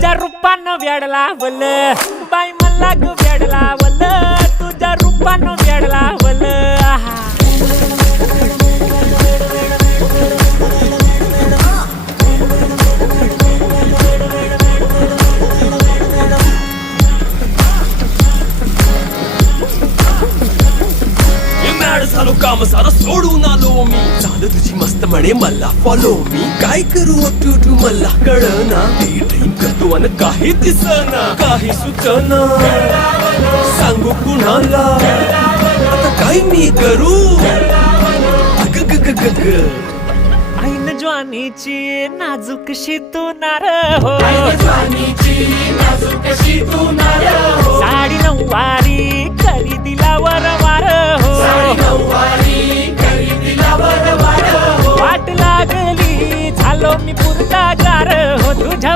तुझ्या रूपानं वेड लावलं बाई मला ग वेड लावलं तुझ्या रूपानं वेड लावलं झालो काम सारा सोडून आलो मी झालं तुझी मस्त म्हणे मला फॉलो मी काय करू टू मला कळना ड्रीम करतो आणि काही दिसना काही सुचना सांगू कुणाला आता काय मी करू ऐन ज्वानीची नाजूकशी तू नार हो साडी नऊवारी करी दिला वरवार हो वाट लागली झालो मी पुरता गार हो तुझ्या